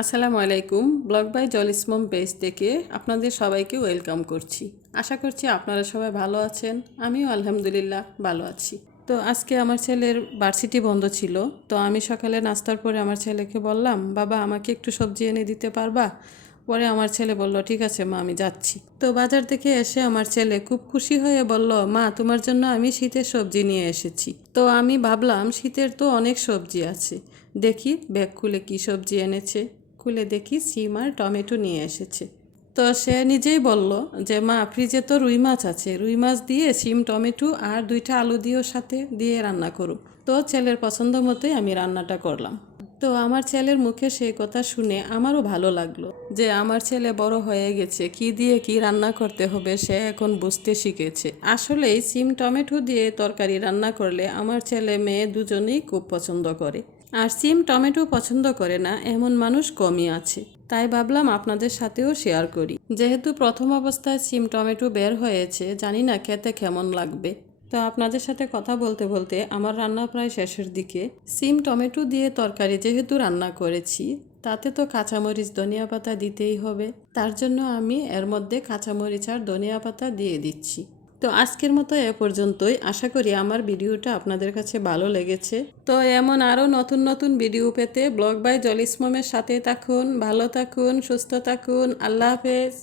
আসসালামু আলাইকুম। Blog by জলিসমম page থেকে আপনাদের সবাইকে ওয়েলকাম করছি। আশা করছি আপনারা সবাই ভালো আছেন। আমিও আলহামদুলিল্লাহ ভালো আছি। তো আজকে আমার ছেলের ভার্সিটি বন্ধ ছিল। তো আমি সকালে নাস্তার পরে আমার ছেলেকে বললাম, বাবা আমাকে একটু সবজি এনে দিতে পারবা? পরে আমার ছেলে বলল, ঠিক আছে মা, আমি যাচ্ছি। তো বাজার থেকে এসে আমার ছেলে খুব খুশি হয়ে বলল, মা তোমার জন্য আমি শীতের সবজি নিয়ে এসেছি। তো আমি ভাবলাম শীতের তো অনেক সবজি আছে, দেখি ব্যাগ খুলে কি সবজি এনেছে। খুলে দেখি সিম আর টমেটো নিয়ে এসেছে। তো সে নিজেই বলল যে মা, ফ্রিজে তো রুই মাছ আছে, রুই মাছ দিয়ে সিম টমেটো আর 2টা আলু দিয়েও সাথে দিয়ে রান্না করুন। তো ছেলের পছন্দ মতোই আমি রান্নাটা করলাম। তো আমার ছেলের মুখে সেই কথা শুনে আমারও ভালো লাগলো যে আমার ছেলে বড় হয়ে গেছে, কি দিয়ে কি রান্না করতে হবে সে এখন বুঝতে শিখেছে। আসলেই সিম টমেটো দিয়ে তরকারি রান্না করলে আমার ছেলে মেয়ে দুজনেই খুব পছন্দ করে। আর সিম টমেটো পছন্দ করে না এমন মানুষ কমই আছে। তাই ভাবলাম আপনাদের সাথেও শেয়ার করি। যেহেতু প্রথম অবস্থায় সিম টমেটো বের হয়েছে, জানি না খেতে কেমন লাগবে। তো আপনাদের সাথে কথা বলতে বলতে আমার রান্না প্রায় শেষের দিকে। সিম টমেটো দিয়ে তরকারি যেহেতু রান্না করেছি, তাতে তো কাঁচামরিচ ধনিয়া পাতা দিতেই হবে। তার জন্য আমি এর মধ্যে কাঁচামরিচ আর ধনিয়া পাতা দিয়ে দিচ্ছি। তো আজকের মতো এ পর্যন্তই। আশা করি আমার ভিডিওটা আপনাদের কাছে ভালো লেগেছে। তো এমন আরও নতুন নতুন ভিডিও পেতে ব্লগ বাই জলিসমমের সাথে থাকুন। ভালো থাকুন, সুস্থ থাকুন। আল্লাহ হাফেজ।